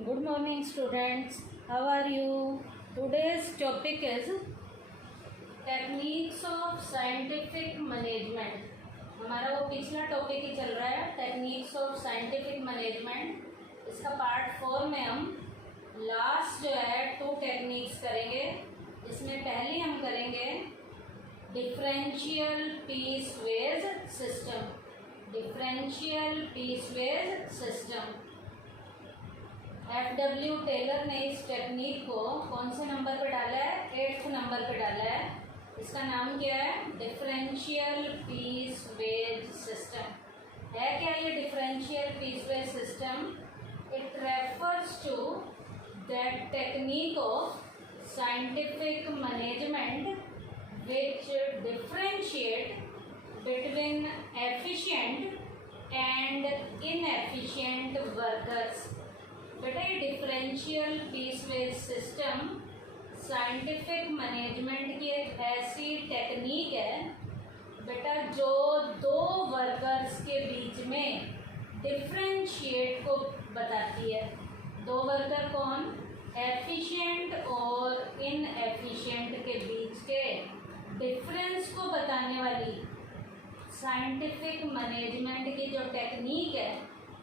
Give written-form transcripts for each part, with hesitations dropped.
Good morning students. How are you? Today's topic is techniques of scientific management. हमारा वो पिछला topic ही चल रहा है टेक्निक्स ऑफ साइंटिफिक मैनेजमेंट। इसका पार्ट 4 में हम लास्ट जो है 2 टेक्निक्स करेंगे। इसमें पहली हम करेंगे differential piece wage system. Differential piece wage system. FW Taylor ने इस टेक्निक को कौन से नंबर पे डाला है? 8th नंबर पे डाला है। इसका नाम क्या है? Differential piece wage system. है क्या ये differential piece wage system? It refers to that technique of scientific management which differentiate between efficient and inefficient workers. बेटा ये differential piece wage system scientific management की एक ऐसी टेक्निक है बेटा जो 2 वर्कर्स के बीच में डिफरेंशिएट को बताती है। 2 वर्कर कौन? एफिशिएंट और इनएफिशिएंट के बीच के डिफरेंस को बताने वाली साइंटिफिक मैनेजमेंट की जो टेक्निक है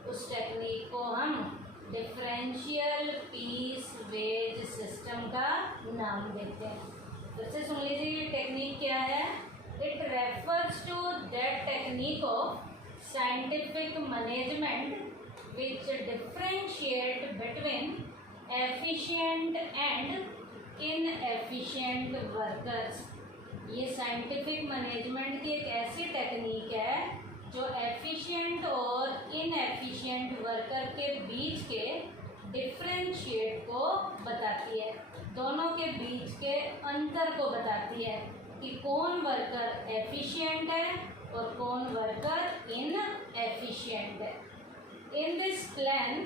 उस टेक्निक को हम डिफरेंशियल पीसवेज सिस्टम का नाम देते हैं। फिर से सुन लीजिए ये टेक्निक क्या है? It refers to that technique of scientific management which differentiate between efficient and inefficient workers. ये साइंटिफिक मैनेजमेंट की एक ऐसी टेक्निक है जो एफिशिएंट और इनएफिशिएंट वर्कर के बीच के डिफरेंशिएट को बताती है। दोनों के बीच के अंतर को बताती है कि कौन वर्कर एफिशिएंट है और कौन वर्कर इनएफिशिएंट है। In this plan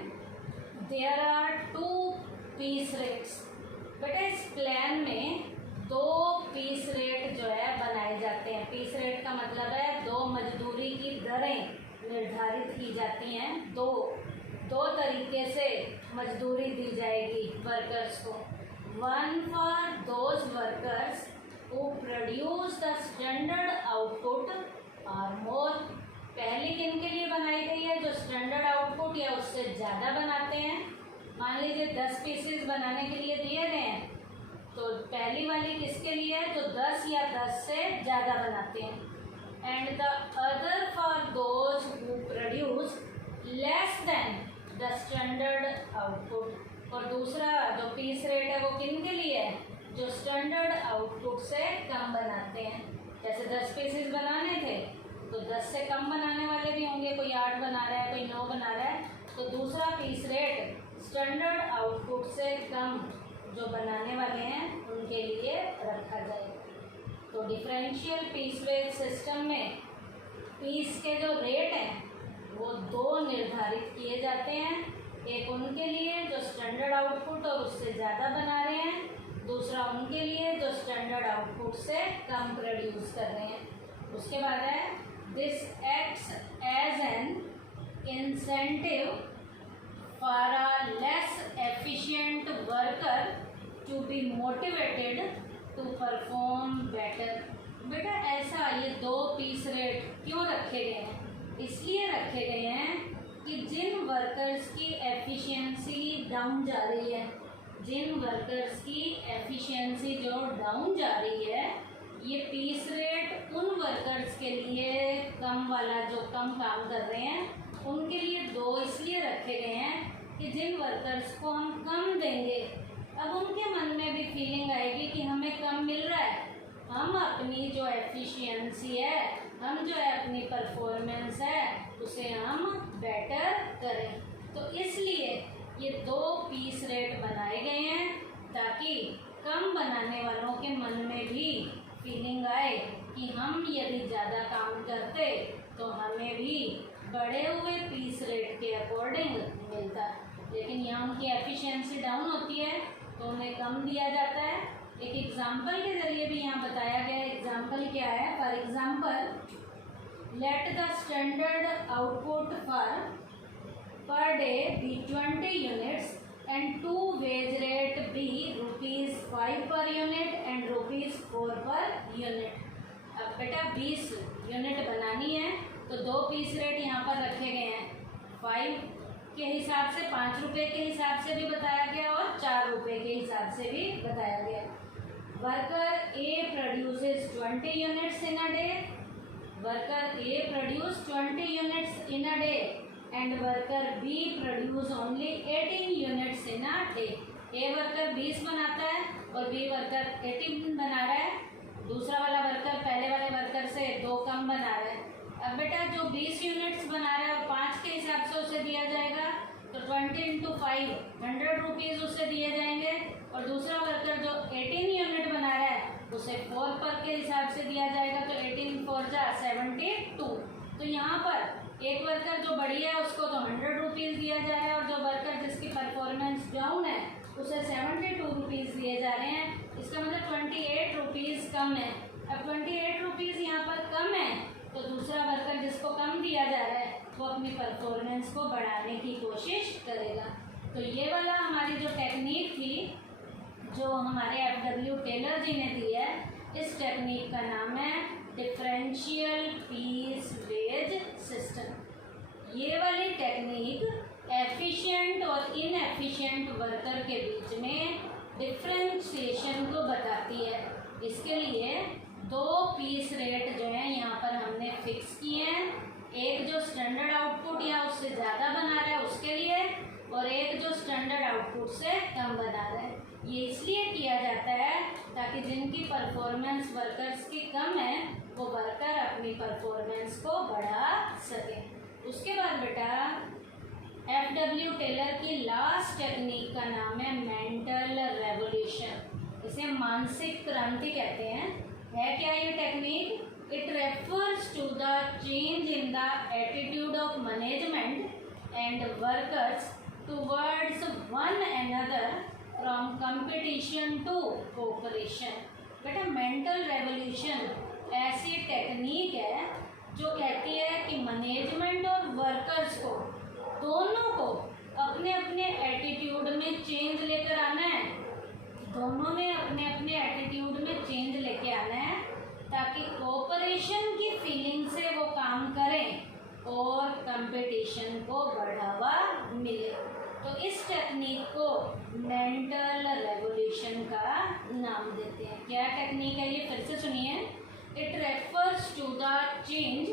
there are 2 piece rates. बेटा इस प्लान में 2 पीस रेट जो है बनाए जाते हैं। पीस रेट का मतलब है 2 मजदूरी की दरें निर्धारित की जाती हैं। दो तरीके से मजदूरी दी जाएगी वर्कर्स को। 1 for those workers who produce the standard output और मोर। पहली किन के लिए बनाई गई है? जो स्टैंडर्ड आउटपुट या उससे ज़्यादा बनाते हैं। मान लीजिए 10 पीसेस बनाने के लिए दिए गए हैं तो पहली वाली किसके लिए है? जो 10 या 10 से ज़्यादा बनाते हैं। And the other for those who produce less than the standard output. और दूसरा जो पीस रेट है वो किन के लिए है? जो स्टैंडर्ड आउटपुट से कम बनाते हैं। जैसे 10 पीसेस बनाने थे तो 10 से कम बनाने वाले भी होंगे। कोई 8 बना रहा है, कोई 9 बना रहा है, तो दूसरा पीस रेट स्टैंडर्ड आउटपुट से कम जो बनाने वाले हैं उनके लिए रखा जाएगा। तो डिफरेंशियल पीसवेज सिस्टम में पीस के जो रेट हैं वो 2 निर्धारित किए जाते हैं। एक उनके लिए जो स्टैंडर्ड आउटपुट और उससे ज़्यादा बना रहे हैं, दूसरा उनके लिए जो स्टैंडर्ड आउटपुट से कम प्रोड्यूस कर रहे हैं। उसके बाद है this acts as an incentive for a less efficient worker to be motivated to perform better। बेटा ऐसा ये 2 पीस रेट क्यों रखे गए हैं? इसलिए रखे गए हैं कि जिन वर्कर्स की एफिशिएंसी डाउन जा रही है, जिन वर्कर्स की एफिशिएंसी जो डाउन जा रही है, ये पीस रेट उन वर्कर्स के लिए कम वाला जो कम काम कर रहे हैं उनके लिए 2 इसलिए रखे गए हैं कि जिन वर्कर्स को हम कम देंगे अब उनके मन में भी फीलिंग आएगी कि हमें कम मिल रहा है, हम अपनी जो एफिशिएंसी है, हम जो है अपनी परफॉर्मेंस है उसे हम बेटर करें। तो इसलिए ये 2 पीस रेट बनाए गए हैं ताकि कम बनाने वालों के मन में भी फीलिंग आए कि हम यदि ज़्यादा काम करते तो हमें भी बढ़े हुए पीस रेट के अकॉर्डिंग मिलता। लेकिन यहाँ उनकी एफिशिएंसी डाउन होती है तो उन्हें कम दिया जाता है। एक एग्जाम्पल के ज़रिए भी यहाँ बताया गया। एग्जाम्पल क्या है? For example let the standard output for per day be 20 units and 2 wage rate B ₹5 per unit and ₹4 per unit। अब बेटा 20 यूनिट बनानी है तो 2 पीस रेट यहाँ पर रखे गए हैं। 5 के हिसाब से, 5 रुपये के हिसाब से भी बताया गया और 4 रुपये के हिसाब से भी बताया गया। Worker A produces 20 units in a day. Worker A produce 20 units in a day and worker bee produce only 18 units in a day. A worker 20 बनाता है और बी वर्कर 18 बना रहा है। दूसरा वाला वर्कर पहले वाले वर्कर से 2 कम बना रहा है। अब बेटा जो 20 यूनिट्स बना रहा है और 5 के हिसाब से उसे दिया जाएगा तो 20 × 5 100 रुपीज़ उससे दिए जाएंगे। और दूसरा वर्कर जो 18 यूनिट बना रहा है उसे 4 पर के हिसाब से दिया जाएगा तो 18 × 4 = 72। तो यहाँ पर एक वर्कर जो बढ़िया है उसको तो 100 रुपीज़ दिया जा रहा है और जो वर्कर जिसकी परफॉर्मेंस डाउन है उसे 72 रुपीज़ दिए जा रहे हैं। इसका मतलब 28 रुपीज़ कम है। अब 28 रुपीज़ यहाँ पर कम है तो दूसरा वर्कर जिसको कम दिया जा रहा है वो अपनी परफॉर्मेंस को बढ़ाने की कोशिश करेगा। तो ये वाला हमारी जो टेक्निक थी जो हमारे FW टेलर जी ने दी है, इस टेक्निक का नाम है डिफरेंशियल पीस वेज सिस्टम। ये वाली टेक्निक एफिशिएंट और इनएफिशिएंट वर्कर के बीच में डिफरेंशिएशन को बताती है। इसके लिए 2 पीस रेट जो है यहाँ पर हमने फिक्स किए हैं। एक जो स्टैंडर्ड आउटपुट या उससे ज़्यादा बना रहा है उसके लिए और एक जो स्टैंडर्ड आउटपुट से कम बना रहा है। ये इसलिए किया जाता है ताकि जिनकी परफॉर्मेंस वर्कर्स की कम है वो वर्कर अपनी परफॉर्मेंस को बढ़ा सके। उसके बाद बेटा FW टेलर की लास्ट टेक्निक का नाम है मेंटल रेवोल्यूशन। इसे मानसिक क्रांति कहते हैं। है क्या ये technique? It refers to the change in the attitude of management and workers towards one another from competition to cooperation. बेटा मेंटल रेवोल्यूशन ऐसी टेक्निक है जो कहती है कि मैनेजमेंट और वर्कर्स को दोनों को अपने अपने एटीट्यूड में चेंज लेकर आना है। दोनों ने अपने अपने एटीट्यूड में चेंज लेके आना है ताकि कोऑपरेशन की फीलिंग से वो काम करें और कंपटीशन को बढ़ावा मिले। तो इस टेक्निक को मेंटल रेवोल्यूशन का नाम देते हैं। क्या टेक्निक है ये? फिर से सुनिए। It refers to the change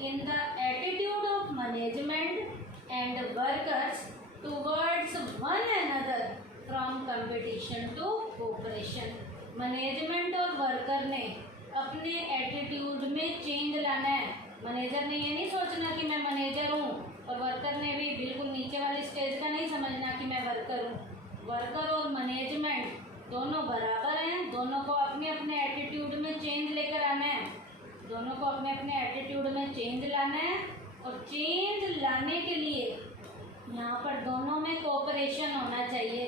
in the attitude of management and workers towards one another from competition to cooperation. Management और वर्कर ने अपने एटीट्यूड में चेंज लाना है। मैनेजर ने ये नहीं सोचना कि मैं मैनेजर हूँ और वर्कर ने भी बिल्कुल नीचे वाली स्टेज का नहीं समझना कि मैं वर्कर हूँ। वर्कर और मैनेजमेंट दोनों बराबर हैं। दोनों को अपने अपने एटीट्यूड में चेंज लेकर आना है। दोनों को अपने अपने एटीट्यूड में चेंज लाना है और चेंज लाने के लिए यहाँ पर दोनों में कोऑपरेशन होना चाहिए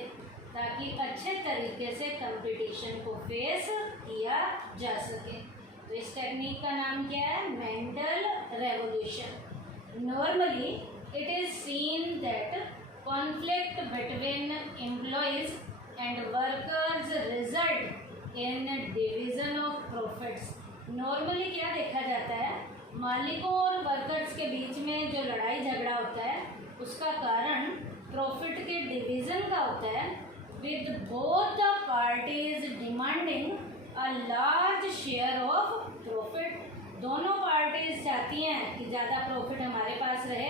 ताकि अच्छे तरीके से कंपटीशन को फेस किया जा सके। तो इस टेक्निक का नाम क्या है? Mental revolution. Normally it is seen that conflict between employees and workers result in division of profits. Normally क्या देखा जाता है? मालिकों और वर्कर्स के बीच में जो लड़ाई झगड़ा होता है उसका कारण प्रॉफिट के डिवीज़न का होता है, with both the parties demanding a large share of profit। दोनों पार्टीज चाहती हैं कि ज़्यादा प्रॉफिट हमारे पास रहे।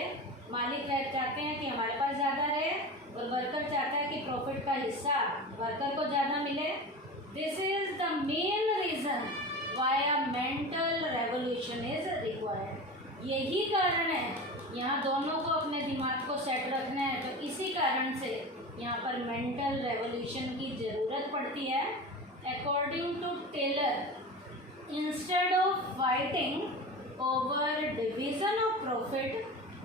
मालिक चाहते हैं कि हमारे पास ज़्यादा रहे और वर्कर चाहता है कि प्रॉफिट का हिस्सा वर्कर को ज़्यादा मिले। This is the main reason why a mental revolution is required. यही कारण है, यहाँ दोनों को अपने दिमाग को सेट रखना है तो इसी कारण से यहाँ पर मेंटल रेवोल्यूशन की ज़रूरत पड़ती है। According to Taylor, instead of fighting over division of profit,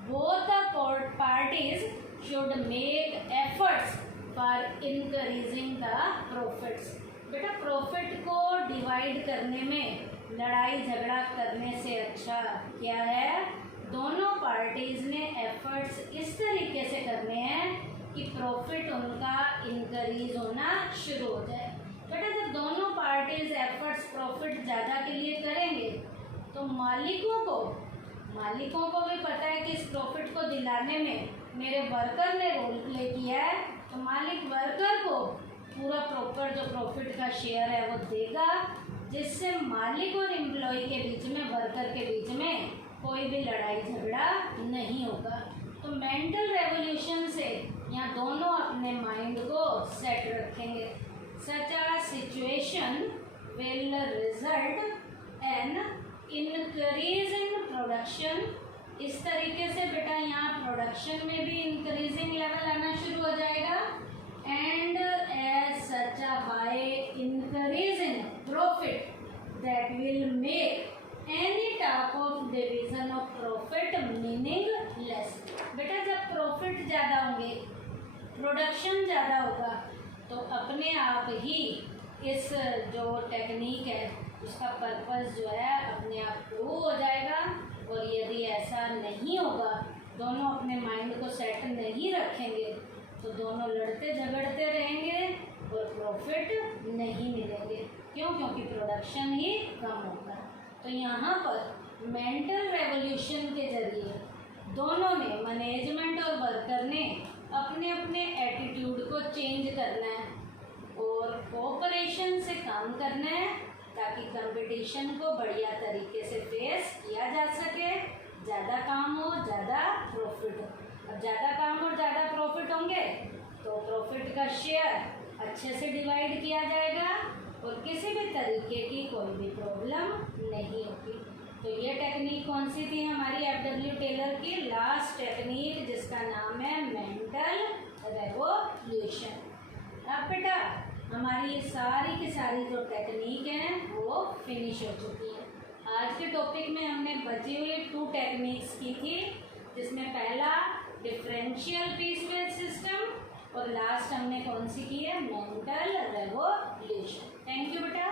both the parties should make efforts for increasing the profits. बेटा प्रॉफिट को डिवाइड करने में लड़ाई झगड़ा करने से अच्छा क्या है? दोनों पार्टीज ने एफर्ट्स इस तरीके से करने हैं कि प्रॉफिट उनका इंक्रीज होना शुरू हो जाए। बेटा जब दोनों पार्टीज एफर्ट्स प्रॉफिट ज़्यादा के लिए करेंगे तो मालिकों को भी पता है कि इस प्रॉफिट को दिलाने में मेरे वर्कर ने रोल प्ले किया है, तो मालिक वर्कर को पूरा प्रॉपर जो प्रॉफिट का शेयर है वो देगा, जिससे मालिक और एम्प्लॉय के बीच में, वर्कर के बीच में कोई भी लड़ाई झगड़ा नहीं होगा। तो मेंटल रेवोल्यूशन से यहाँ दोनों अपने माइंड को सेट रखेंगे। Such a situation will result an increase in production. इस तरीके से बेटा यहाँ प्रोडक्शन में भी इंक्रीजिंग लेवल आना शुरू हो जाएगा and as such a high increase in profit that will make any type of division of profit meaningless. बेटा जब प्रॉफिट ज़्यादा होंगे, प्रोडक्शन ज़्यादा होगा, तो अपने आप ही इस जो टेक्निक है उसका पर्पस जो है अपने आप प्रूव हो जाएगा। और यदि ऐसा नहीं होगा, दोनों अपने माइंड को सेट नहीं रखेंगे, तो दोनों लड़ते झगड़ते रहेंगे और प्रॉफिट नहीं मिलेंगे। क्यों? क्योंकि प्रोडक्शन ही कम होगा। तो यहाँ पर मेंटल रेवोल्यूशन के जरिए दोनों ने, मैनेजमेंट और वर्कर ने, अपने अपने एटीट्यूड को चेंज करना है और कोऑपरेशन से काम करना है ताकि कंपटीशन को बढ़िया तरीके से फेस किया जा सके। ज़्यादा काम हो, ज़्यादा प्रॉफिट हो। अब ज़्यादा काम और ज़्यादा प्रॉफिट होंगे तो प्रॉफिट का शेयर अच्छे से डिवाइड किया जाएगा और किसी भी तरीके की कोई भी प्रॉब्लम नहीं होगी। तो ये टेक्निक कौन सी थी हमारी एफ.डब्ल्यू. टेलर की लास्ट टेक्निक, जिसका नाम है मेंटल रेवोल्यूशन। अब बेटा हमारी ये सारी की सारी जो टेक्निक हैं वो फिनिश हो चुकी है। आज के टॉपिक में हमने बची हुई 2 टेक्निक्स की थी, जिसमें पहला डिफरेंशियल पीस वेज सिस्टम और लास्ट हमने कौन सी की है? Mental revolution. थैंक यू बेटा।